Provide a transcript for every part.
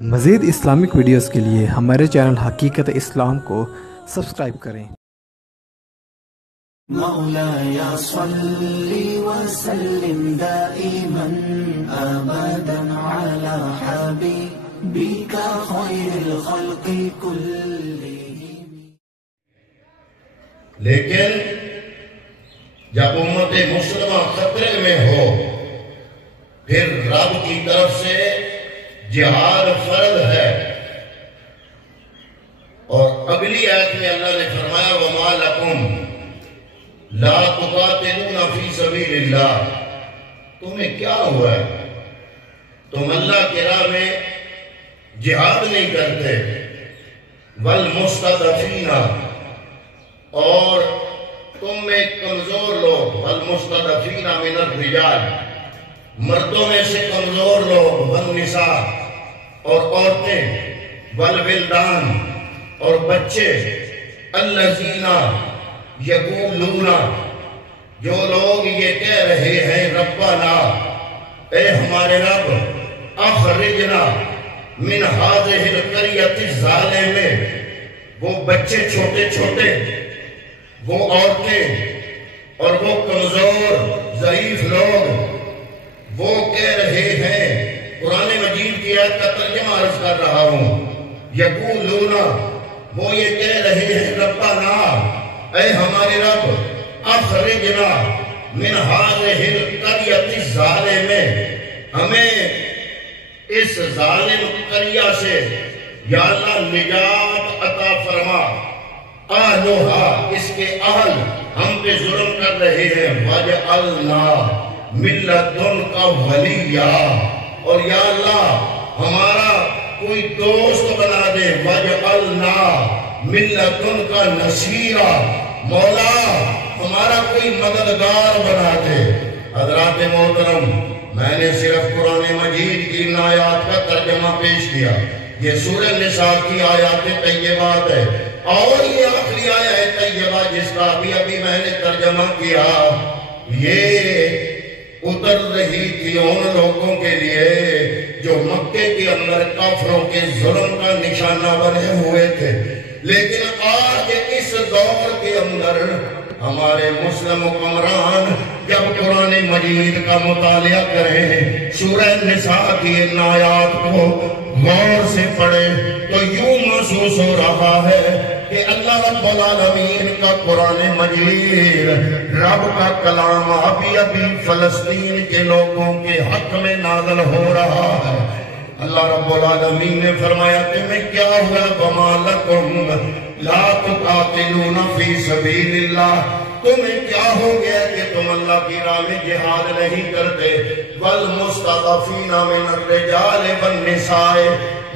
مزید Islamic videos کے لیے ہمارے چینل حقیقت اسلام کو سبسکرائب کریں۔ مولاي صل وسلم دائما ابدا على حبيبك خير الخلق كلهم۔ لیکن جب امت مسلمہ خطرے میں ہو پھر رب کی طرف سے جہاد فرض ہے، اور اگلی آیت میں اللہ نے فرمایا وَمَا لَكُمْ لَا تُقَاتِلُونَ فِي سَبِيلِ اللَّهِ، تمہیں کیا ہوا ہے، تم اللہ کی راہ میں جہاد نہیں کرتے، وَالْمُسْتَضْعَفِينَ، اور تم میں کمزور لوگ، وَالْمُسْتَضْعَفِينَ مِنَ الرِّجَالِ، مردوں میں سے کمزور لوگ، وَالنِّسَاء، اور عورتیں، وَالْوِلْدَانِ، اور بچے، الَّذِينَ یقولون، جو لوگ یہ کہہ رہے ہیں ربنا، اے ہمارے رب، اخرجنا من هذه القرية الظالمة، وہ بچے چھوٹے چھوٹے، وہ عورتیں اور وہ کمزور ضعیف لوگ وہ کہہ رہے ہیں، قرآن مجید کی آیت کا ترجمہ عرض کر رہا ہوں، یقولون، وہ یہ کہہ رہے ہیں ربنا، اے ہمارے رب، اخرجنا من هذه القرية الظالمة، ہمیں اس ظالم قریہ سے یا اللہ نجات عطا فرما، اہلھا، اس کے اہل ہم پہ ظلم کر رہے ہیں، وَجْعَلْنَا مِن لَّدُنْكَ وَلِيًّا، اور یا اللہ ہمارا کوئی دوست بنا دے، وَجْعَلْنَا مِن لَّدُنْكَ نَصِيرًا، مولا ہمارا کوئی مددگار بنا دے۔ حضرات محترم، میں نے صرف قرآن مجید کی ان آیات کا ترجمہ پیش کیا، یہ سورہ نساء کی آیات طیبات ہے، اور یہ آخری آیت طیبہ جس کا ابھی میں نے ترجمہ کیا، یہ اتر رہی تھی ان لوگوں کے لیے جو مکے کے اندر کافروں کے ظلم کا نشانہ بنے ہوئے تھے، لیکن آج اس دور کے اندر ہمارے مسلم حکمران جب قرآن مجید کا مطالعہ کریں، سورہ نساء کی ان آیات کو غور سے پڑھیں تو یوں محسوس ہو رہا ہے کہ اللہ رب العالمین کا قرآن مجید رب کا کلام ابھی فلسطین کے لوگوں کے حق میں نازل ہو رہا ہے۔ اللہ رب العالمین نے فرمایا تمہیں کیا ہوا، وَمَا لَكُمْ لَا تُقَاتِلُونَ فِي سَبِيلِ اللَّهِ، تمہیں کیا ہو گیا کہ تم اللہ کی راہ میں جہاد نہیں کرتے، وَالْمُسْتَضْعَفِينَ مِنَ الرِّجَالِ وَالنِّسَاءِ،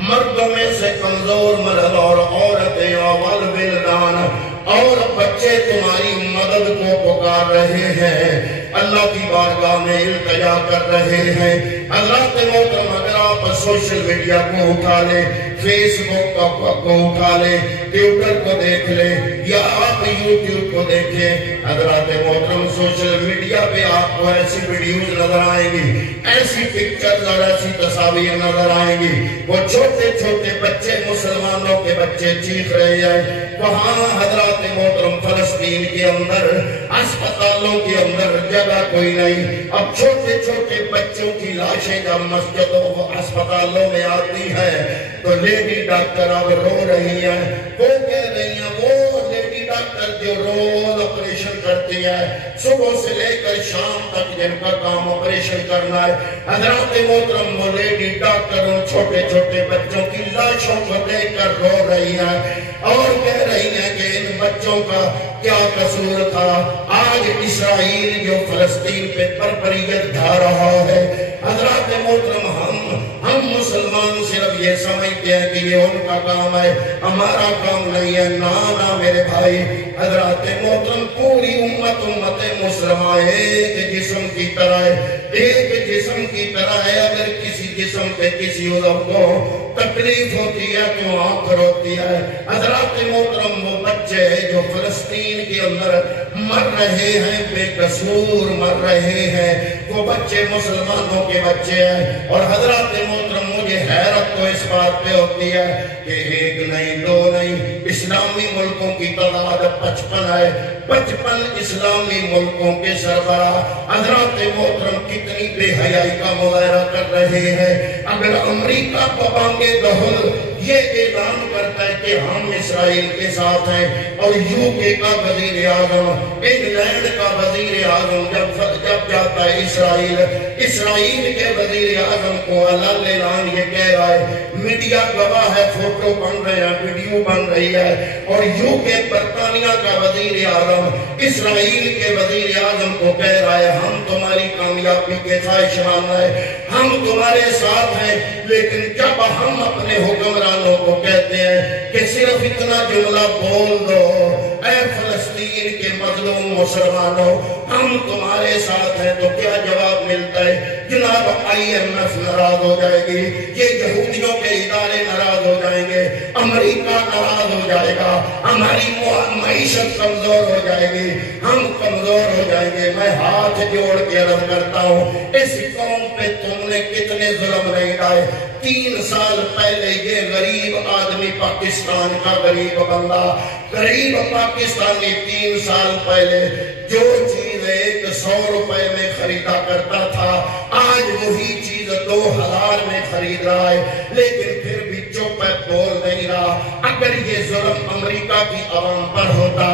مردوں میں سے کمزور مرد اور عورتیں، وَالْوِلْدَانَ، اور بچے تمہاری مدد کو پکار رہے ہیں، اللہ کی بارگاہ میں التجا کر رہے ہیں۔ اللہ کے محترم، اگر آپ سوشل میڈیا کو اٹھا لیں، فیس بک کو اٹھا لیں، ٹویٹر کو دیکھ لیں، یا آپ یوٹیوب کو دیکھیں، حضرات محترم سوشل میڈیا پہ آپ کو ایسی ویڈیوز نظر آئیں گی، ایسی پکچرز اور ایسی تصاویر نظر آئیں گی، وہ چھوٹے چھوٹے بچے، مسلمانوں کے بچے چیخ رہے ہیں۔ وہاں حضرات محترم فلسطین کے اندر اسپتالوں کے اندر جگہ کوئی نہیں، اب چھوٹے چھوٹے بچوں کی لاشیں جب مسجدوں و اسپتالوں میں آتی ہیں تو لیڈی ڈاکٹر اب رو رہی ہیں، وہ کہہ رہی ہیں وہ لیڈی ڈاکٹر جو روز آپریشن کرتی ہے، صبح سے لے کر شام تک جن کا کام آپریشن کرنا ہے، حضرات محترم وہ لیڈی ڈاکٹر ان چھوٹے چھوٹے بچوں کی لاشوں کو دیکھ کر رو رہی ہیں اور کہہ رہی ہیں کہ ان بچوں کا کیا قصور تھا۔ آج اسرائیل جو فلسطین پہ بربریت ڈھا رہا ہے، حضرات محترم ہم مسلمان صرف یہ سمجھتے ہیں کہ یہ ان کا کام ہے، ہمارا کام نہیں ہے۔ نہ میرے بھائی، حضرات محترم پوری امت مسلمہ ایک جسم کی طرح ہے، ایک جسم کی طرح ہے، اگر کسی جسم پہ کسی عضو کو تکلیف ہوتی ہے تو آنکھ روتی ہے۔ حضرات محترم، وہ بچے جو فلسطین کے اندر مر رہے ہیں، بے قصور مر رہے ہیں، وہ بچے مسلمانوں کے بچے ہیں۔ اور حضرات محترم، مجھے حیرت تو اس بات پہ ہوتی ہے کہ ایک نہیں دو نہیں، اسلامی ملکوں کی تعداد 55 ہے، 55 اسلامی ملکوں کے سربراہ حضرات محترم کتنی بے حیائی کا مظاہرہ کر رہے ہیں۔ اگر امریکہ بانگ دہل یہ اعلان کرتا ہے کہ ہم اسرائیل کے ساتھ ہیں، اور UK کا وزیر اعظم، انگلینڈ کا وزیر اعظم جب جاتا ہے اسرائیل کے وزیر اعظم کو اعلان یہ کہہ رہا ہے، میڈیا گواہ ہے، فوٹو بن رہے ہیں، ویڈیو بن رہی ہے، اور UK برطانیہ کا وزیر اعظم اسرائیل کے وزیر اعظم کو کہہ رہا ہے ہم تمہاری کامیابی کے خواہشمند ہیں، ہم تمہارے ساتھ ہیں۔ لیکن جب ہم اپنے حکمرانوں کو کہتے ہیں کہ صرف اتنا جملہ بول دو، اے فلسطین کے مظلوم مسلمانوں ہم تمہارے ساتھ ہیں، تو کیا جواب ملتا ہے؟ جناب IMF ناراض ہو جائے گی، یہ یہودیوں کے ادارے ناراض ہو جائیں گے، امریکہ ناراض ہو جائے گا، ہماری معیشت کمزور ہو جائے گی، ہم کمزور ہو جائیں گے۔ میں ہاتھ جوڑ کے عرض کرتا ہوں، اس قوم پہ تم نے کتنے ظلم نہیں ڈھائے۔ 3 سال پہلے یہ غریب آدمی، پاکستان کا غریب بندہ، غریب پاکستانی 3 سال پہلے جو چیز 100 روپے میں خریدا کرتا تھا، آج وہی چیز 2000 میں خرید رہا ہے، لیکن پھر بھی چپ ہے، بول نہیں رہا۔ اگر یہ ظلم امریکہ کی عوام پر ہوتا،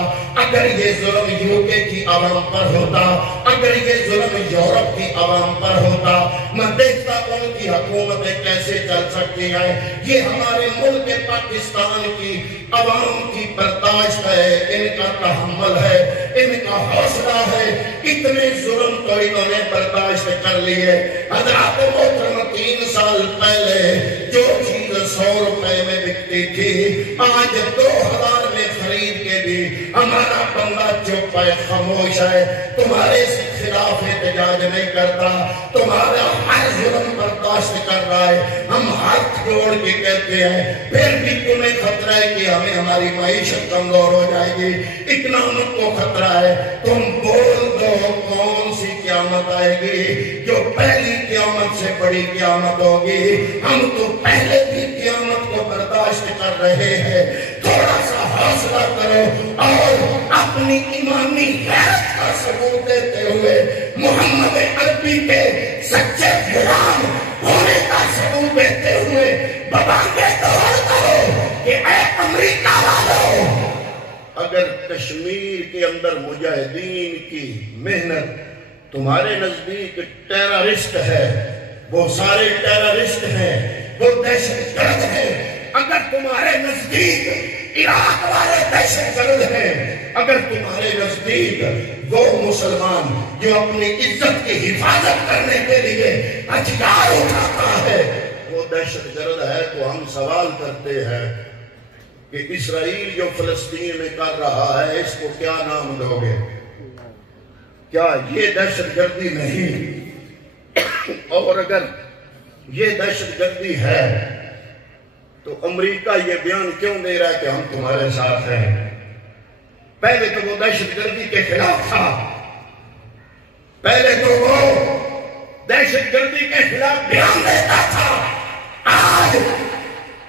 اگر یہ ظلم UK کی عوام پر ہوتا، اگر یہ ظلم یورپ کی عوام پر ہوتا، میں دیکھتا ان کی حکومتیں کیسے چل سکتی ہیں۔ یہ ہمارے ملک پاکستان کی عوام کی برداشت ہے، ان کا تحمل ہے، ان کا حوصلہ ہے، اتنے ظلم تو انہوں نے برداشت کر لیے۔ حضرات محترم، 3 سال پہلے جو چیز 100 روپے میں بکتی تھی، آج 2000 میں خرید کے بھی ہمارا بندہ چپ ہے، خاموش ہے، تمہارے خلاف احتجاج نہیں کرتا، تمہارا ہر ظلم برداشت کر رہا ہے۔ ہم ہاتھ جوڑ کے کہتے ہیں پھر بھی تمہیں خطرہ ہے کہ ہماری معیشت کمزور ہو جائے گی، اکنامک کو خطرہ ہے، تم بول دو کون سی قیامت آئے گی جو پہلی قیامت سے بڑی قیامت ہوگی؟ ہم تو پہلے بھی قیامت کو برداشت کر رہے ہیں، تھوڑا سا حوصلہ کرو اور اپنی ایمانی غیرت کا ثبوت دیتے ہوئے محمد عربی کے سچے غلام ہونے کا ثبوت دیتے ہوئے ببانگے دوڑ کرو کہ اے امریکہ والوں، اگر کشمیر کے اندر مجاہدین کی محنت تمہارے نزدیک ٹیررسٹ ہے، وہ سارے ٹیررسٹ ہیں، وہ دہشت گرد ہیں، اگر تمہارے نزدیک عراق والے دہشت گرد ہیں، اگر تمہارے نزدیک وہ مسلمان جو اپنی عزت کی حفاظت کرنے کے لیے ہتھیار اٹھاتا ہے وہ دہشت گرد ہے، تو ہم سوال کرتے ہیں کہ اسرائیل جو فلسطین میں کر رہا ہے اس کو کیا نام دو گے؟ کیا یہ دہشت گردی نہیں؟ اور اگر یہ دہشت گردی ہے تو امریکہ یہ بیان کیوں دے رہا ہے کہ ہم تمہارے ساتھ ہیں؟ پہلے تو وہ دہشت گردی کے خلاف تھا، پہلے تو وہ دہشت گردی کے خلاف بیان دیتا تھا، آج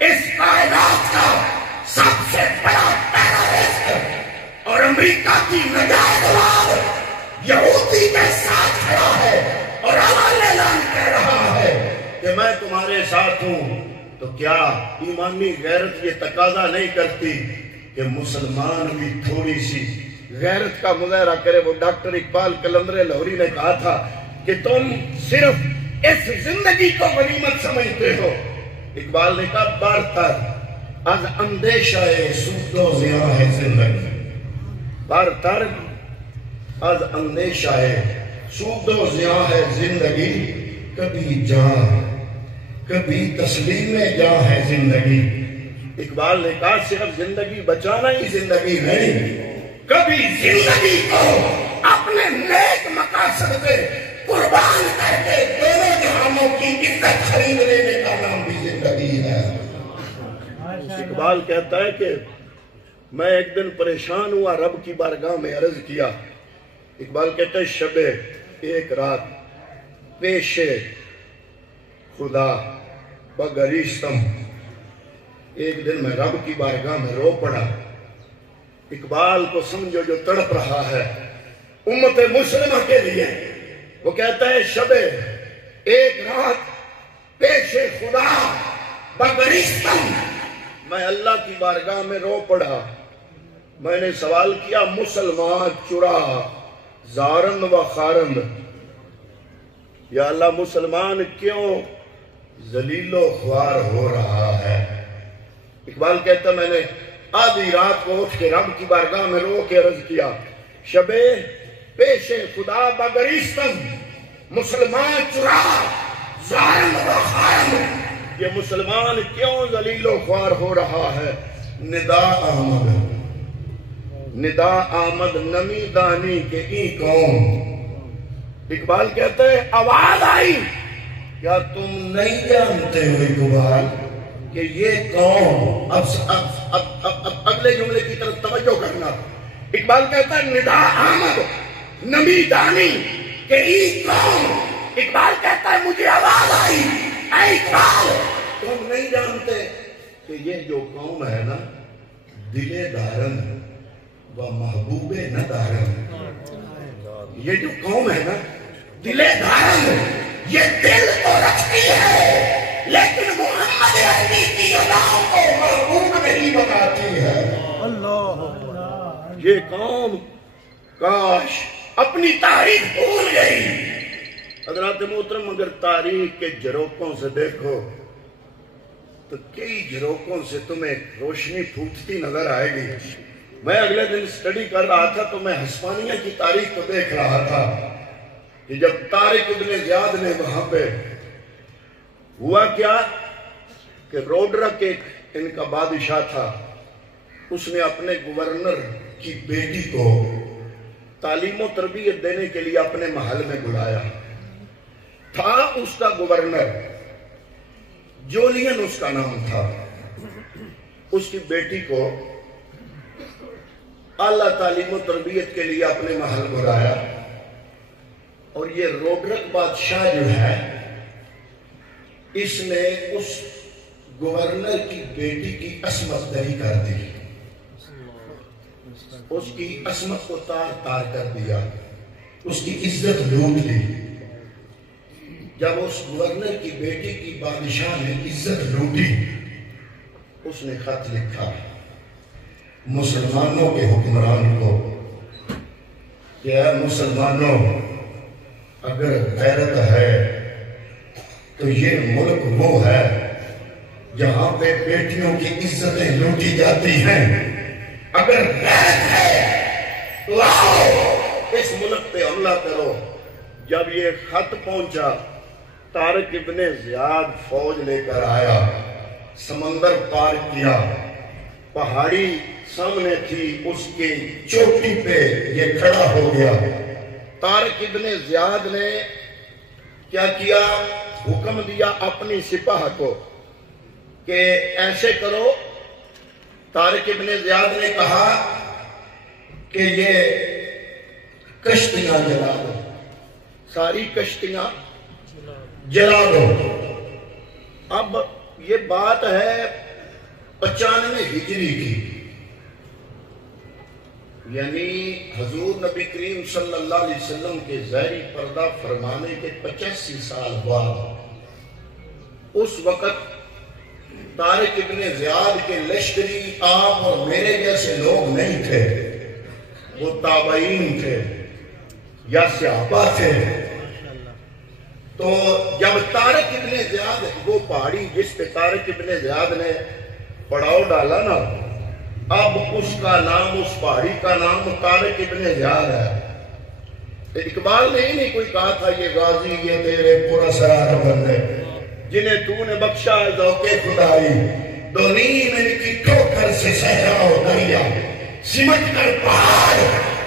اس کائنات کا سب سے بڑا ٹیررسٹ اور امریکہ کی نگہبان یہودی کے ساتھ کھڑا ہے اور اعلان کر رہا ہے کہ میں تمہارے ساتھ ہوں، تو کیا ایمانی غیرت یہ تقاضا نہیں کرتی کہ مسلمان بھی تھوڑی سی غیرت کا مظاہرہ کرے؟ وہ ڈاکٹر اقبال قلندر لاہوری نے کہا تھا کہ تم صرف اس زندگی کو غنیمت سمجھتے ہو۔ اقبال نے کہا برتر از اندیشہ سود و زیاں ہے زندگی، برتر از اندیشہ سود و زیاں ہے زندگی، کبھی جان کبھی تسلیم جاں ہے زندگی۔ اقبال نے کہا صرف زندگی بچانا ہی زندگی نہیں، کبھی زندگی کو اپنے نیک مقاصد پہ قربان کر کے دونوں خرید لینے کا نام بھی زندگی ہے۔ اقبال کہتا ہے کہ میں ایک دن پریشان ہوا، رب کی بارگاہ میں عرض کیا۔ اقبال کہتا ہے شب ایک رات پیش خدا بگریستم، ایک دن میں رب کی بارگاہ میں رو پڑا۔ اقبال کو سمجھو جو تڑپ رہا ہے امت مسلمہ کے لیے، وہ کہتا ہے شب ایک رات پیش خدا بگریستم، میں اللہ کی بارگاہ میں رو پڑا۔ میں نے سوال کیا مسلمان چرا زارند و خارند، یا اللہ مسلمان کیوں ذلیل و خوار ہو رہا ہے؟ اقبال کہتا میں نے آدھی رات کو اٹھ کے رب کی بارگاہ میں رو کے عرض کیا شب پیش خدا بگریستم، مسلمان چرا زارند و خارند، یہ مسلمان کیوں ذلیل و خوار ہو رہا ہے؟ ندا آمد، ندا آمد نمی دانی کے ای قوم۔ اقبال کہتا ہے آواز آئی، کیا تم نہیں جانتے ہو اقبال کہ یہ قوم؟ اب اگلے جملے کی طرف توجہ کرنا۔ اقبال کہتا ہے ندا آمد نمی دانی کہ ای قوم، اقبال کہتا ہے مجھے آواز آئی اے اقبال تم نہیں جانتے کہ یہ جو قوم ہے نا دل دارن و محبوب نہ دارن، یہ جو قوم ہے نا دل دارن، یہ دل تو رکھتی ہے لیکن محمد عربی کی اداؤں کو محبوب نہیں بناتی ہے۔ یہ قوم کاش اپنی تاریخ بھول گئی۔ حضرات محترم اگر تاریخ کے جھروکوں سے دیکھو تو کئی جھروکوں سے تمہیں روشنی پھوٹتی نظر آئے گی۔ میں اگلے دن سٹڈی کر رہا تھا تو میں ہسپانیہ کی تاریخ کو دیکھ رہا تھا کہ جب طارق ابن زیاد نے وہاں پہ ہوا کیا کہ روڈرک ایک ان کا بادشاہ تھا، اس نے اپنے گورنر کی بیٹی کو تعلیم و تربیت دینے کے لیے اپنے محل میں بلایا۔ تھا اس کا گورنر جولین اس کا نام تھا، اس کی بیٹی کو اعلیٰ تعلیم و تربیت کے لیے اپنے محل بلایا، اور یہ روڈرک بادشاہ جو ہے اس نے اس گورنر کی بیٹی کی عصمت دری کر دی، اس کی عصمت کو تار تار کر دیا، اس کی عزت لوٹ لی۔ جب اس گورنر کی بیٹی کی بادشاہ نے عزت لوٹی، اس نے خط لکھا مسلمانوں کے حکمران کو کہ اے مسلمانوں، اگر غیرت ہے تو یہ ملک وہ ہے جہاں پہ بیٹیوں کی عزتیں لوٹی جاتی ہیں، اگر غیرت ہے تو آؤ اس ملک پہ حملہ کرو۔ جب یہ خط پہنچا طارق ابن زیاد فوج لے کر آیا، سمندر پار کیا، پہاڑی سامنے تھی، اس کی چوٹی پہ یہ کھڑا ہو گیا۔ طارق ابن زیاد نے کیا کیا؟ حکم دیا اپنی سپاہ کو کہ ایسے کرو۔ طارق ابن زیاد نے کہا کہ یہ کشتیاں جلا دو، ساری کشتیاں جلا دو۔ اب یہ بات ہے 95 ہجری کی، یعنی حضور نبی کریم صلی اللہ علیہ وسلم کے ظاہری پردہ فرمانے کے 85 سال بعد، اس وقت طارق ابن زیاد کے لشکری آپ اور میرے جیسے لوگ نہیں تھے، وہ تابعین تھے یا صحابہ تھے۔ تو جب طارق ابن زیاد، وہ پہاڑی جس پہ طارق ابن زیاد نے پڑاؤ ڈالا نا، اب اس کا نام، اس پہاڑی کا نام طارق ابن زیاد ہے۔ اقبال نے ہی نہیں کوئی کہا تھا یہ غازی یہ تیرے پورا سرار بندے جنہیں تو نے بخشا ذوق خدائی، دو نیم ان کی ٹھوکر سے صحرا و دریا، سمٹ کر پہاڑ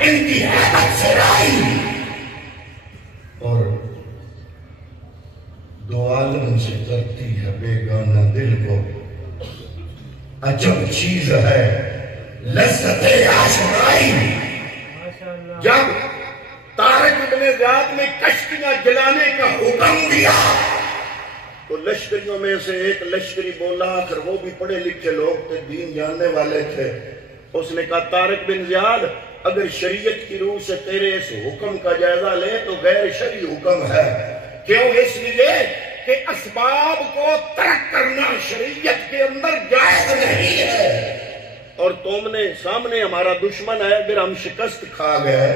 ان کی حیبت سے رائی، اور دو عالم سے کرتی ہے بیگانہ دل کو، عجب چیز ہے لذت آشنائی۔ جب طارق ابن زیاد نے کشتیاں جلانے کا حکم دیا تو لشکریوں میں سے ایک لشکری بولا، آخر وہ بھی پڑھے لکھے لوگ تھے، دین جاننے والے تھے، اس نے کہا طارق بن زیاد اگر شریعت کی روح سے تیرے اس حکم کا جائزہ لے تو غیر شرعی حکم ہے۔ کیوں؟ اس لیے کہ اسباب کو ترک کرنا شریعت کے اندر جائز نہیں ہے، اور تم نے سامنے ہمارا دشمن ہے، اگر ہم شکست کھا گئے،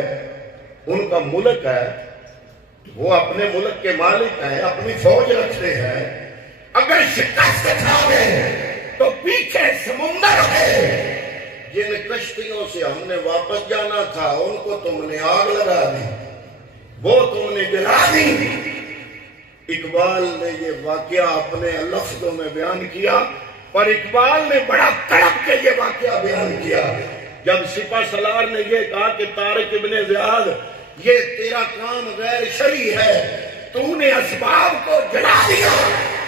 ان کا ملک ہے، وہ اپنے ملک کے مالک ہیں، اپنی فوج رکھتے ہیں، اگر شکست کھا گئے تو پیچھے سمندر ہے، جن کشتیوں سے ہم نے واپس جانا تھا ان کو تم نے آگ لگا دی، وہ تم نے جلا دی۔ اقبال نے یہ واقعہ اپنے لفظوں میں بیان کیا، اور اقبال نے بڑا تڑپ کے یہ واقعہ بیان کیا۔ جب سپہ سالار نے یہ کہا کہ طارق ابن زیاد یہ تیرا کام غیر شرعی ہے، تو نے اسباب کو جلا دیا،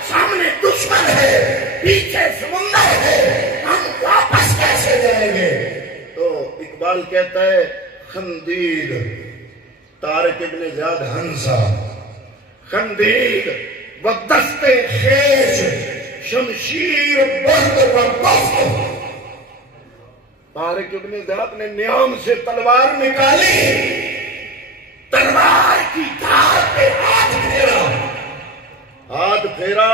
سامنے دشمن ہے، پیچھے سمندر ہے، ہم واپس کیسے جائیں گے؟ تو اقبال کہتا ہے خندید طارق ابن زیاد ہنسا، خندید و دست خیش شمشیر برد و دست۔ طارق ابن زیاد نے نیام سے تلوار نکالی، تلوار کی دھار پہ ہاتھ پھیرا،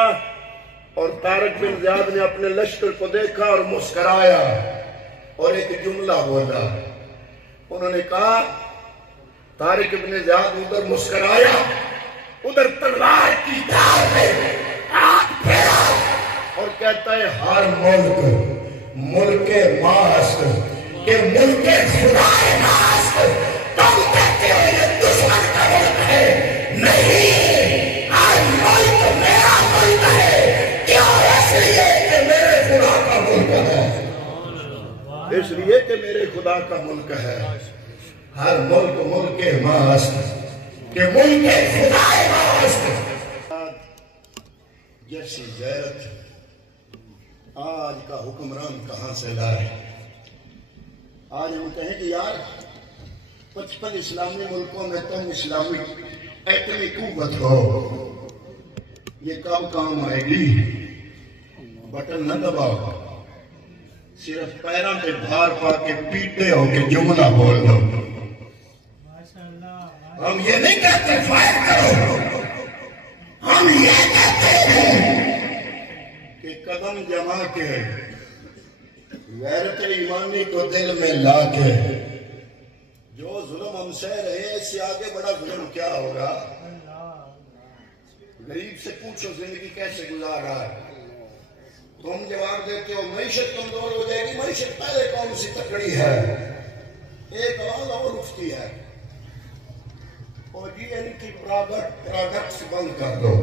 اور طارق بن زیاد نے اپنے لشکر کو دیکھا اور مسکرایا اور ایک جملہ بولا۔ انہوں نے کہا طارق بن زیاد ادھر مسکرایا، ادھر تلوار کی دھار پہ ہاتھ پھیرا اور کہتا ہے ہر ملک ملک ماست کہ ملک خدا ماست، تم کہتے ہو یہ دشمن کا ملک ہے، نہیں، ہر ملک میرا ملک ہے، کیوں؟ اس لیے کہ میرے خدا کا ملک ہے، اس لیے کہ میرے خدا کا ملک ہے۔ ہر ملک ملک ماست کہ ملک خدا ماست۔ جیسی غیرت آج کا حکمران کہاں سے لائے؟ آج ہم کہیں کہ یار 55 اسلامی ملکوں میں تم اسلامی ایٹمی قوت ہو، یہ کب کام آئے گی؟ بٹن نہ دباؤ، صرف پیروں پہ بھار پا کے پیٹے ہو کہ جملہ بول دو۔ ہم یہ نہیں کہتے فائر کرو، ہم یہ کہتے ہیں کہ قدم جما کے غیرت ایمانی کو دل میں لا کے جو ظلم ہم سہ رہے ہیں اس سے آگے بڑا ظلم کیا ہوگا؟ غریب سے پوچھو زندگی کیسے گزار رہا ہے، تم جواب دیتے ہو معیشت کمزور ہو جائے گی۔ معیشت پہلے کون سی تکڑی ہے، ایک آواز اور اٹھتی ہے، اور جی ان کی پروڈکٹس بند کر دو۔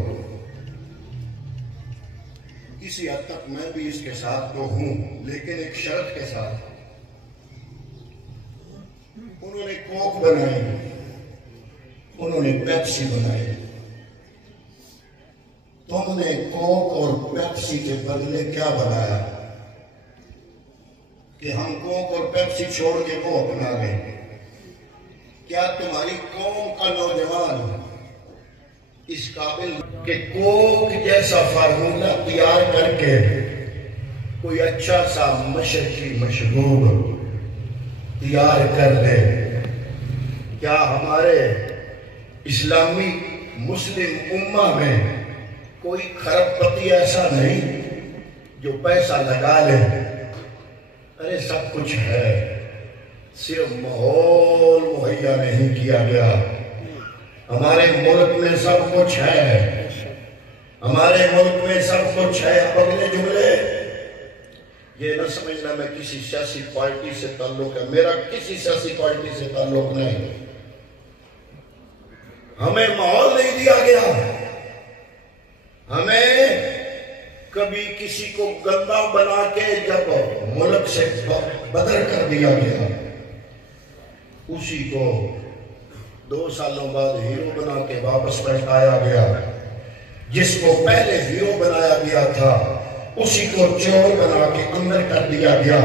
کسی حد تک میں بھی اس کے ساتھ تو ہوں، لیکن ایک شرط کے ساتھ۔ انہوں نے کوک بنائی، انہوں نے پیپسی بنائی، تم نے کوک اور پیپسی کے بدلے کیا بنایا کہ ہم کوک اور پیپسی چھوڑ کے وہ اپنا لیں؟ کیا تمہاری قوم کا نوجوان اس قابل کہ کوک جیسا فارمولہ تیار کر کے کوئی اچھا سا مشرقی مشروب تیار کر لے؟ کیا ہمارے اسلامی مسلم امہ میں کوئی کھرب پتی ایسا نہیں جو پیسہ لگا لے؟ ارے سب کچھ ہے، صرف ماحول مہیا نہیں کیا گیا۔ ہمارے ملک میں سب کچھ ہے، ہمارے ملک میں سب کچھ ہے۔ اب اگلے جملے یہ نہ سمجھنا میں کسی سیاسی پارٹی سے تعلق ہے، میرا کسی سیاسی پارٹی سے تعلق نہیں۔ ہمیں ماحول نہیں دیا گیا، ہمیں کبھی کسی کو گندا بنا کے جب ملک سے بدر کر دیا گیا، اسی کو 2 سالوں بعد ہیرو بنا کے واپس لوٹایا گیا۔ جس کو پہلے ہیرو بنایا گیا تھا اسی کو چور بنا کے اندر کر دیا گیا۔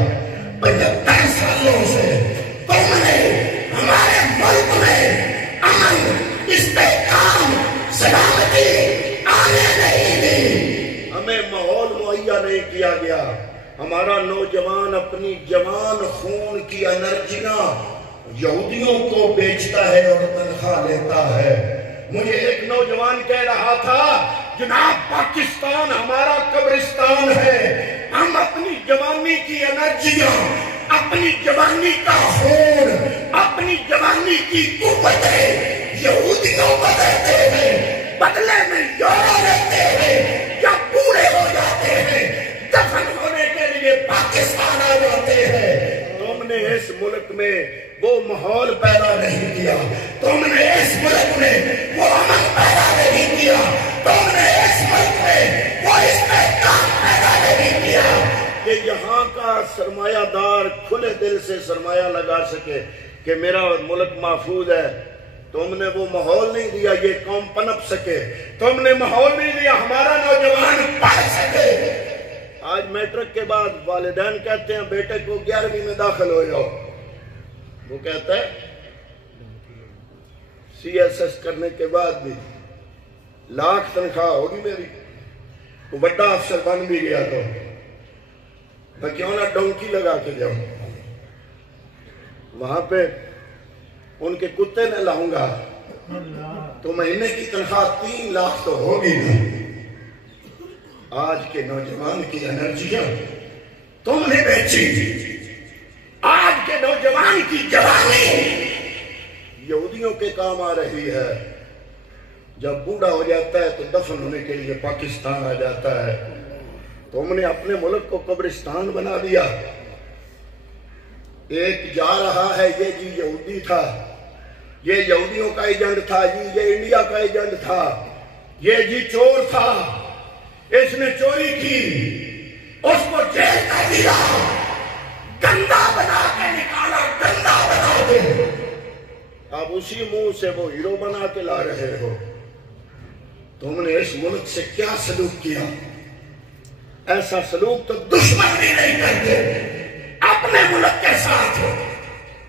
75 سالوں سے تم نے ہمارے ملک میں امن، استحکام، سلامتی آنے نہیں دی، ہمیں ماحول مہیا نہیں کیا گیا۔ ہمارا نوجوان اپنی جوان خون کی انرجیاں یہودیوں کو بیچتا ہے اور تنخواہ لیتا ہے۔ مجھے ایک نوجوان کہہ رہا تھا جناب پاکستان ہمارا قبرستان ہے، ہم اپنی جوانی کی انرجیاں، اپنی جوانی کا خون، اپنی جوانی کی قوتیں یہودیوں کو دیتے ہیں، بدلے میں یورو لیتے ہیں، یا پورے ہو جاتے ہیں، دفن ہونے کے لیے پاکستان آ جاتے ہیں۔ تم نے اس ملک میں وہ ماحول پیدا نہیں کیا، تم نے اس ملک میں وہ امن پیدا نہیں کیا، تم نے اس ملک میں وہ استحکام پیدا نہیں کیا کہ یہاں کا سرمایہ دار کھلے دل سے سرمایہ لگا سکے کہ میرا ملک محفوظ ہے۔ تم نے وہ ماحول نہیں دیا یہ قوم پنپ سکے، تم نے ماحول نہیں دیا ہمارا نوجوان پڑھ سکے۔ آج میٹرک کے بعد والدین کہتے ہیں بیٹے کو 11ویں میں داخل ہو جاؤ، وہ کہتا ہے سی ایس ایس کرنے کے بعد بھی لاکھ تنخواہ ہوگی میری، وہ بڑا افسر بن بھی گیا تو میں کیوں نہ ڈونکی لگا کے جاؤں، وہاں پہ ان کے کتے نہ لاؤں گا تو مہینے کی تنخواہ 3 لاکھ تو ہوگی نہیں۔ آج کے نوجوان کی انرجیاں تم نے بیچی، آج کے نوجوان کی جوانی یہودیوں کے کام آ رہی ہے۔ جب بوڑھا ہو جاتا ہے تو دفن ہونے کے لیے پاکستان آ جاتا ہے۔ تم نے اپنے ملک کو قبرستان بنا دیا۔ ایک جا رہا ہے یہ جی یہودی تھا، یہ یہودیوں کا ایجنٹ تھا جی، یہ انڈیا کا ایجنٹ تھا، یہ جی چور تھا، اس نے چوری کی، اس کو جیل کر دیا، گندا بنا کے نکالا، گندا بنا کے، اب اسی منہ سے وہ ہیرو بنا کے لا رہے ہو۔ تم نے اس ملک سے کیا سلوک کیا؟ ایسا سلوک تو دشمن بھی نہیں کرتے اپنے ملک کے ساتھ۔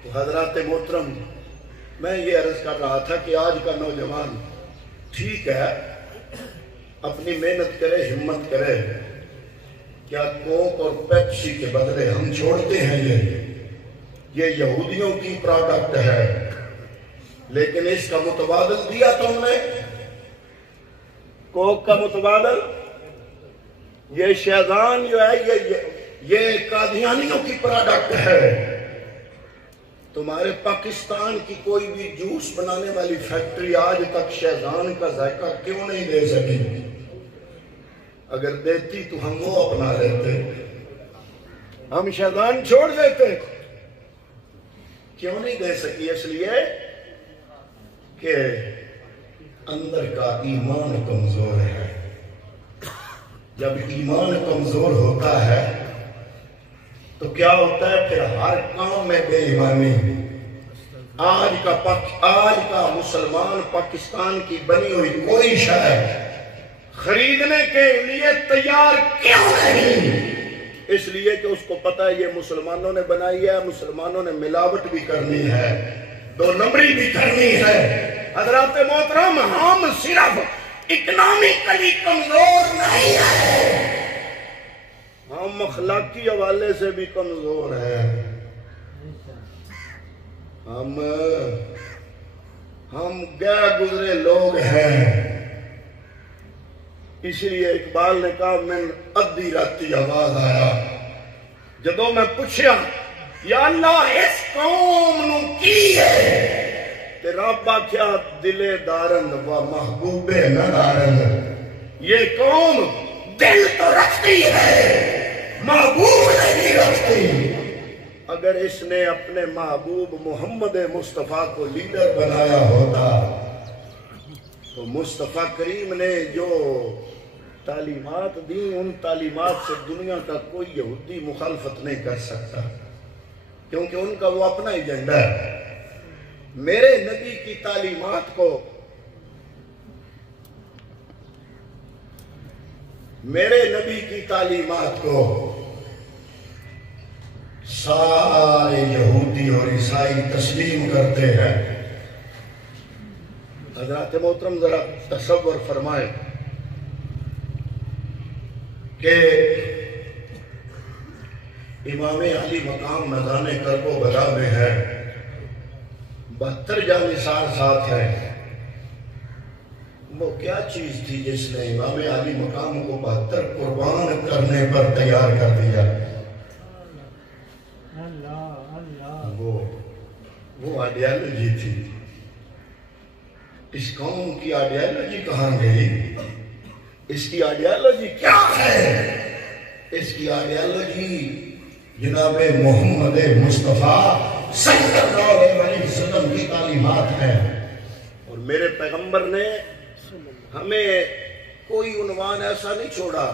تو حضرات محترم، میں یہ عرض کر رہا تھا کہ آج کا نوجوان ٹھیک ہے اپنی محنت کرے، ہمت کرے، کیا کوک اور پیپسی کے بدلے ہم چھوڑتے ہیں یہ یہودیوں کی پروڈکٹ ہے، لیکن اس کا متبادل دیا تم نے، کوک کا متبادل یہ شیطان جو ہے یہ قادیانیوں کی پروڈکٹ ہے۔ تمہارے پاکستان کی کوئی بھی جوس بنانے والی فیکٹری آج تک شیطان کا ذائقہ کیوں نہیں دے سکی؟ اگر دیتی تو ہم وہ اپنا لیتے، ہم شیطان چھوڑ دیتے، کیوں نہیں دے سکی؟ اس لیے کہ اندر کا ایمان کمزور ہے۔ جب ایمان کمزور ہوتا ہے تو کیا ہوتا ہے؟ پھر ہر کام میں بے ایمانی۔ آج کا مسلمان پاکستان کی بنی ہوئی کوئی شے خریدنے کے لیے تیار کیوں نہیں؟ اس لیے کہ اس کو پتا ہے یہ مسلمانوں نے بنائی ہے، مسلمانوں نے ملاوٹ بھی کرنی ہے، 2 نمبری بھی کرنی ہے۔ حضرات محترم، ہم صرف اکنامکلی کمزور نہیں ہے، ہم اخلاقی حوالے سے بھی کمزور ہیں۔ ہم گئے گزرے لوگ ہیں۔ اسی لیے اقبال نے کہا میں ادھی راتی آواز آیا جدوں میں پوچھیا یا اللہ اس قوم نو کی ہے تے رب آکھیا دلے دارند و محبوب نہ دارند۔ یہ قوم دل تو رکھتی ہے، محبوب نہیں رکھتی۔ اگر اس نے اپنے محبوب محمد مصطفیٰ کو لیڈر بنایا ہوتا تو مصطفیٰ کریم نے جو تعلیمات دی ان تعلیمات سے دنیا کا کوئی یہودی مخالفت نہیں کر سکتا، کیونکہ ان کا وہ اپنا ایجنڈا ہے۔ میرے نبی کی تعلیمات کو میرے نبی کی تعلیمات کو سارے یہودی اور عیسائی تسلیم کرتے ہیں۔ حضرات محترم ذرا تصور فرمائیں کہ امام علی مقام میدان کرب و بلا میں ہے، 72 جانثار ساتھ ہیں۔ وہ کیا چیز تھی جس نے امام علی مقام کو 72 قربان کرنے پر تیار کر دیا؟ وہ آئیڈیالوجی تھی۔ اس قوم کی آئیڈیالوجی کہاں گئی؟ اس کی آئیڈیالوجی کیا ہے؟ اس کی آئیڈیالوجی جناب محمد مصطفیٰ صلی اللہ علیہ وسلم کی تعلیمات ہے۔ اور میرے پیغمبر نے ہمیں کوئی عنوان ایسا نہیں چھوڑا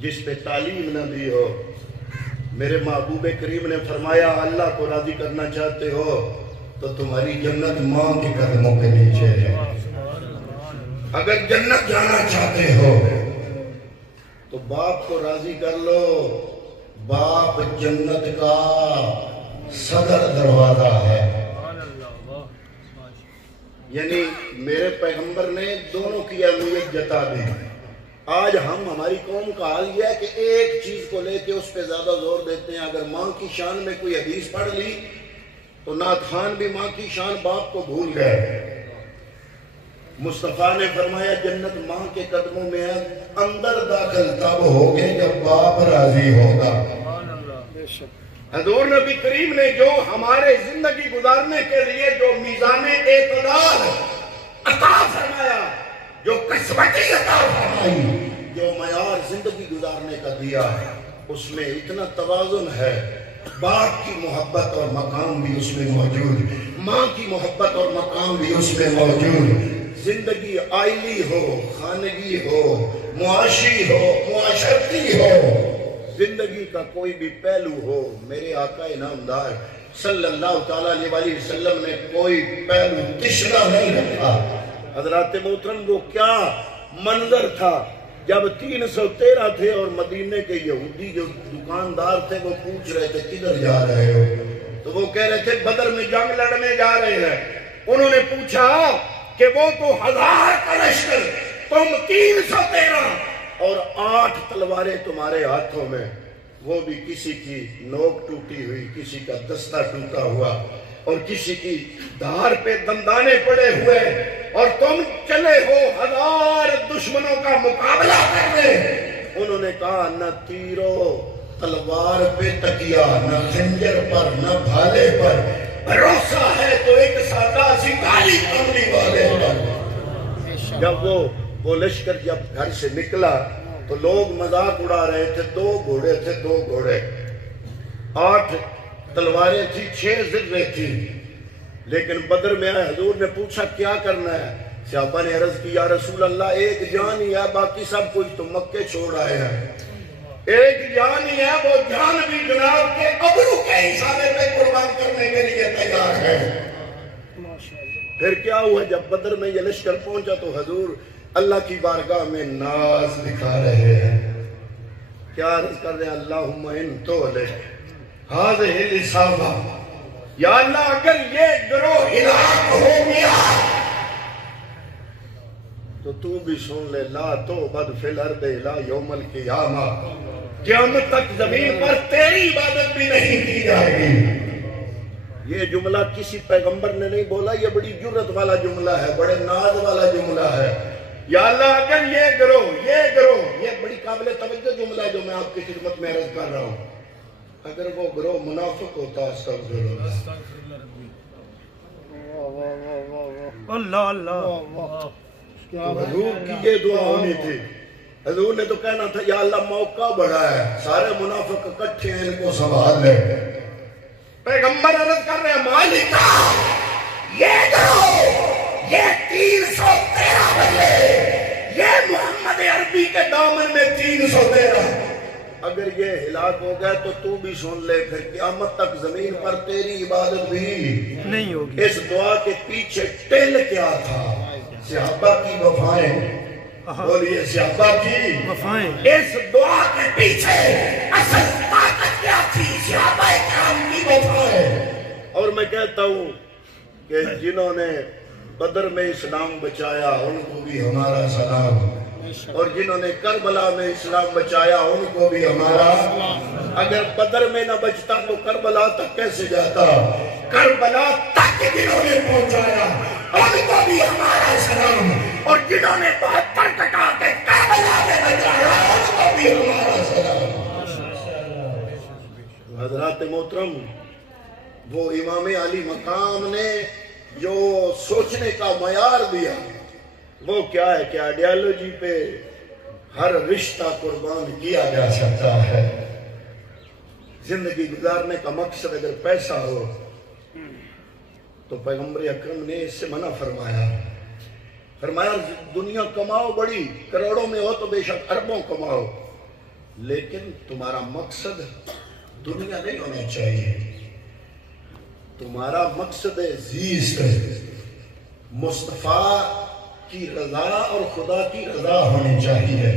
جس پہ تعلیم نہ دی ہو۔ میرے محبوب کریم نے فرمایا اللہ کو راضی کرنا چاہتے ہو تو تمہاری جنت ماں کے قدموں کے نیچے ہے۔ اگر جنت جانا چاہتے ہو تو باپ کو راضی کر لو، باپ جنت کا صدر دروازہ ہے۔ یعنی میرے پیغمبر نے دونوں کی اہمیت جتا دی۔ آج ہماری قوم کا حال یہ ہے کہ ایک چیز کو لے کے اس پہ زیادہ زور دیتے ہیں۔ اگر ماں کی شان میں کوئی حدیث پڑھ لی تو نعت خان بھی ماں کی شان باپ کو بھول گئے۔ مصطفیٰ نے فرمایا جنت ماں کے قدموں میں ہے، اندر داخل تب ہوگے جب باپ راضی ہوگا۔ حضور نبی کریم نے جو ہمارے زندگی گزارنے کے لیے جو میزان اعتدال عطا فرمایا، جو قسمتی عطا فرمائی، جو معیار زندگی گزارنے کا دیا ہے، اس میں اتنا توازن ہے۔ باپ کی محبت اور مقام بھی اس میں موجود، ماں کی محبت اور مقام بھی اس میں موجود۔ زندگی آئلی ہو، خانگی ہو، معاشی ہو، معاشرتی ہو، زندگی کا کوئی بھی پہلو ہو، میرے آقا انعامدار صلی اللہ تعالیٰ علیہ وسلم نے کوئی پہلو تشنا نہیں رکھا۔ حضرات محترم وہ کیا منظر تھا جب 313 تھے اور مدینے کے یہودی جو دکاندار تھے وہ پوچھ رہے تھے کدھر جا رہے ہو؟ تو وہ کہہ رہے تھے بدر میں جنگ لڑنے جا رہے ہیں۔ انہوں نے پوچھا کہ وہ تو 1000 کا لشکر، تم 313 اور 8 تلواریں تمہارے ہاتھوں میں، وہ بھی کسی کی نوک ٹوٹی ہوئی، کسی کا دستہ ٹوٹا ہوا اور کسی کی دھار پہ دندانے پڑے ہوئے، اور تم چلے ہو 1000 دشمنوں کا مقابلہ کرنے۔ انہوں نے کہا نہ تیرو تلوار پہ تکیا، نہ خنجر پر، نہ بھالے پر، بھروسہ ہے تو ایک سادہ سی کالی کملی والے پر۔ جب وہ لشکر جب گھر سے نکلا تو لوگ مذاق اڑا رہے تھے، 2 گھوڑے تھے، 2 گھوڑے، 8 تلواریں تھی، 6 ذرے تھی۔ لیکن بدر میں آئے، حضور نے پوچھا کیا کرنا ہے؟ صحابہ نے عرض کی یا رسول اللہ ایک جان ہی ہے، باقی سب کچھ تو مکے چھوڑ آئے ہیں۔ ایک جان ہی ہے، وہ جان بھی جناب کے ابرو کے حسابے پہ قربان کرنے کے لیے تیار ہے۔ پھر کیا ہوا جب بدر میں یہ لشکر پہنچا تو حضور اللہ کی بارگاہ میں ناز دکھا رہے ہیں۔ کیا عرض کر رہے ہیں؟ اللہم ان تولے ہذہ الإصابہ، یا اللہ اگر یہ گروہ ہلاک ہو گیا تو تو بھی سن لے، لا تعبد فی الارض الی یوم القیامہ، قیامت تک زمین پر تیری عبادت بھی نہیں کی جائے گی۔ یہ جملہ کسی پیغمبر نے نہیں بولا، یہ بڑی جرت والا جملہ ہے، بڑے ناز والا جملہ ہے۔ یا اللہ اگر یہ گروہ، یہ بڑی قابل توجہ جملہ ہے جو میں آپ کی خدمت میں عرض کر رہا ہوں، اگر وہ گروہ منافق ہوتا، استغفر اللہ، اللہ حضور کی یہ دعا ہونی تھی۔ حضور نے تو کہنا تھا یا اللہ موقع بڑا ہے، سارے منافق اکٹھے ہیں، ان کو سنبھال لے۔ پیغمبر عرض کر رہے ہیں مالکہ یہ گروہ، یہ 313 بندے، یہ محمد عربی کے دامن میں 313، اگر یہ ہلاک ہو گئے تو تو بھی سن لے، پھر قیامت تک زمین پر تیری عبادت بھی نہیں ہوگی۔ اس دعا کے پیچھے ٹل کیا تھا؟ صحابہ کی وفائیں، بولیے صحابہ کی اس دعا کے پیچھے اصل طاقت کیا تھی؟ صحابہ کرام کی وفا ہے۔ اور میں کہتا ہوں کہ جنہوں نے بدر میں اسلام بچایا ان کو بھی ہمارا سلام، اور جنہوں نے کربلا میں اسلام بچایا ان کو بھی ہمارا۔ اگر بدر میں نہ بچتا تو کربلا تک کیسے جاتا؟ کربلا تک جنہوں نے پہنچایا ان کو بھی ہمارا سلام، اور جنہوں نے 72 کٹا کے کربلا میں بچایا ان کو بھی ہمارا سلام۔ حضرات محترم، وہ امام علی مقام نے جو سوچنے کا معیار دیا وہ کیا ہے کہ آئیڈیالوجی پہ ہر رشتہ قربان کیا جا سکتا ہے۔ زندگی گزارنے کا مقصد اگر پیسہ ہو تو پیغمبر اکرم نے اس سے منع فرمایا دنیا کماؤ، بڑی کروڑوں میں ہو تو بے شک اربوں کماؤ، لیکن تمہارا مقصد دنیا نہیں ہونا چاہیے، تمہارا مقصد زیست مصطفیٰ کی رضا اور خدا کی رضا ہونی چاہیے۔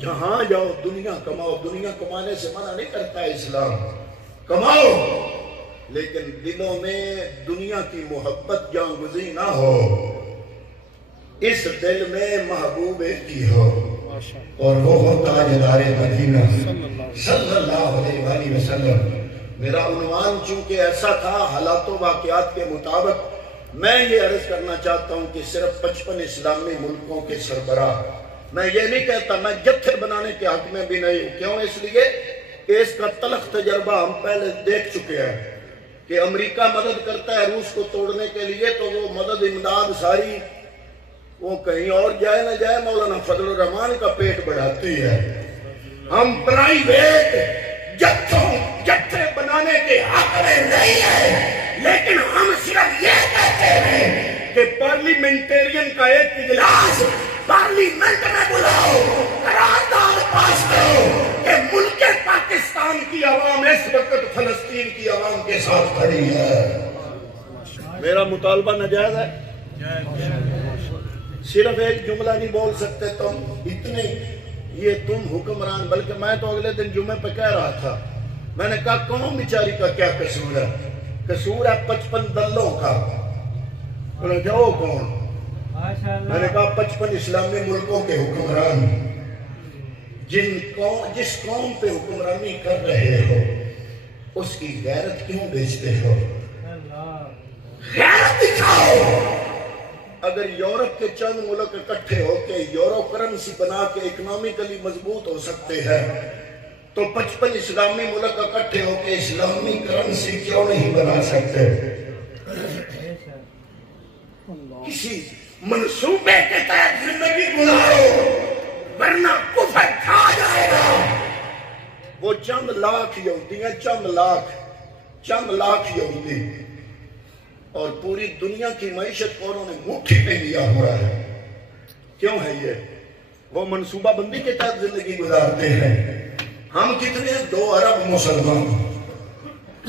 جہاں جاؤ دنیا کماؤ، دنیا کمانے سے منع نہیں کرتا اسلام، کماؤ، لیکن دلوں میں دنیا کی محبت جان گزی نہ ہو، اس دل میں محبوب کی ہو، اور وہ ہو تاجدار مدینہ صلی اللہ علیہ وآلہ وسلم۔ میرا عنوان چونکہ ایسا تھا حالات و واقعات کے مطابق، میں یہ عرض کرنا چاہتا ہوں کہ صرف 55 اسلامی ملکوں کے سربراہ، میں یہ نہیں کہتا، میں جتھے بنانے کے حق میں بھی نہیں ہوں۔ کیوں؟ اس لیے کہ اس کا تلخ تجربہ ہم پہلے دیکھ چکے ہیں کہ امریکہ مدد کرتا ہے روس کو توڑنے کے لیے تو وہ مدد امداد ساری وہ کہیں اور جائے نہ جائے مولانا فضل الرحمان کا پیٹ بڑھاتی ہے۔ ہم پرائیویٹ جتھے بنانے کے حق میں نہیں ہیں، لیکن ہم صرف یہ کہتے ہیں کہ پارلیمنٹیرین کا ایک اجلاس پارلیمنٹ میں بلاؤ، قرارداد پاس کرو کہ ملک پاکستان کی عوام اس وقت فلسطین کی عوام کے ساتھ کھڑی ہے۔ میرا مطالبہ ناجائز ہے؟ صرف ایک جملہ نہیں بول سکتے تم، اتنے یہ تم حکمران، بلکہ میں تو اگلے دن جمعے پہ کہہ رہا تھا، میں نے کہا قوم بیچاری کا کیا قصور ہے؟ قصور ہے 55 دلوں کا۔ انہوں نے کہا وہ کون؟ میں نے کہا 55 اسلامی ملکوں کے حکمران، جس قوم پہ حکمرانی کر رہے ہو اس کی غیرت کیوں بیچتے ہو؟ غیرت دکھاؤ۔ اگر یورپ کے چند ملک اکٹھے ہو کے یورو کرنسی بنا کے اکنامکلی مضبوط ہو سکتے ہیں تو 55 اسلامی ملک اکٹھے ہو کے اسلامی کرنسی کیوں نہیں بنا سکتے؟ کسی منصوبے کے تحت زندگی گزارو ورنہ کفر کھا جائے گا۔ وہ چند لاکھ یہودی ہیں، چند لاکھ یہودی، اور پوری دنیا کی معیشت کو انہوں نے مٹھی پہ لیا ہوا ہے۔ کیوں ہے یہ؟ وہ منصوبہ بندی کے تحت زندگی گزارتے ہیں۔ ہم کتنے 2 ارب مسلمان۔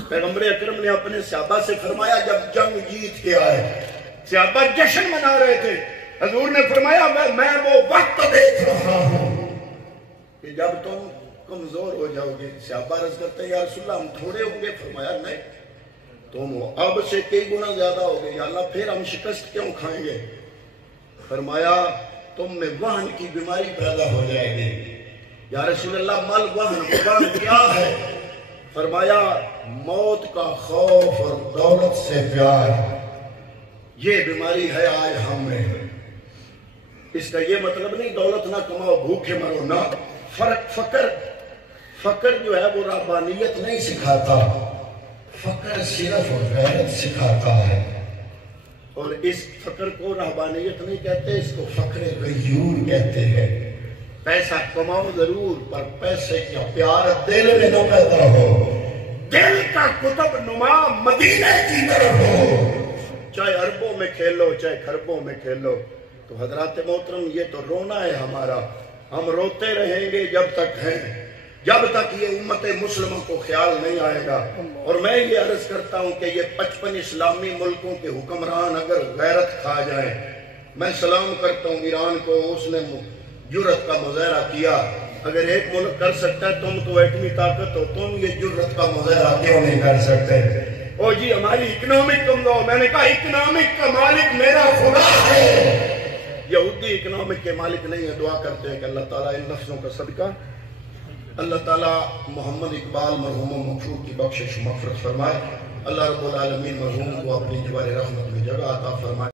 پیغمبر اکرم نے اپنے صحابہ سے فرمایا جب جنگ جیت کے آئے، صحابہ جشن منا رہے تھے، حضور نے فرمایا میں وہ وقت دیکھ رہا ہوں کہ جب تم کمزور ہو جاؤ گے۔ صحابہ عرض کرتے ہیں یا رسول اللہ ہم تھوڑے ہوں گے؟ فرمایا نہیں، تم اب سے کئی گنا زیادہ ہو گئے۔ یا اللہ پھر ہم شکست کیوں کھائیں گے؟ فرمایا تم میں وہن کی بیماری پیدا ہو جائے گی۔ یا رسول اللہ مل وہن کیا ہے؟ فرمایا موت کا خوف اور دولت سے پیار، یہ بیماری ہے آج ہم میں۔ اس کا یہ مطلب نہیں دولت نہ کماؤ بھوکے مرو، نہ۔ فقر جو ہے وہ رہبانیت نہیں سکھاتا، فقر صرف غیرت سکھاتا ہے، اور اس فقر کو رہبانیت نہیں کہتے، اس کو فقر غیور کہتے ہیں۔ پیسہ کماؤ ضرور پر پیسے کا پیار دل میں نہ پیدا ہو، دل کا قطب نما مدینے کی طرف ہو، چاہے اربوں میں کھیلو چاہے خربوں میں کھیلو۔ تو حضرات محترم یہ تو رونا ہے ہمارا، ہم روتے رہیں گے جب تک ہیں، جب تک یہ امت مسلموں کو خیال نہیں آئے گا۔ اور میں یہ عرض کرتا ہوں کہ یہ 55 اسلامی ملکوں کے حکمران اگر غیرت کھا جائیں میں سلام کرتا ہوں ایران کو، اس نے جرأت کا مظاہرہ کیا۔ اگر ایک ملک کر سکتا ہے، تم تو ایٹمی طاقت ہو، تم یہ جرأت کا مظاہرہ کیوں نہیں کر سکتے؟ او جی ہماری اکنامک کمزور، میں نے کہا اکنامک کا مالک میرا خدا ہے، یہودی اکنامک کے مالک نہیں ہے۔ دعا کرتے ہیں کہ اللہ تعالیٰ ان نفسوں کا صدقہ اللہ تعالیٰ محمد اقبال مرحوم و مغفور کی بخشش مغفرت فرمائے۔ اللہ رب العالمین مرحوم کو اپنی جوار رحمت میں جگہ عطا فرمائے۔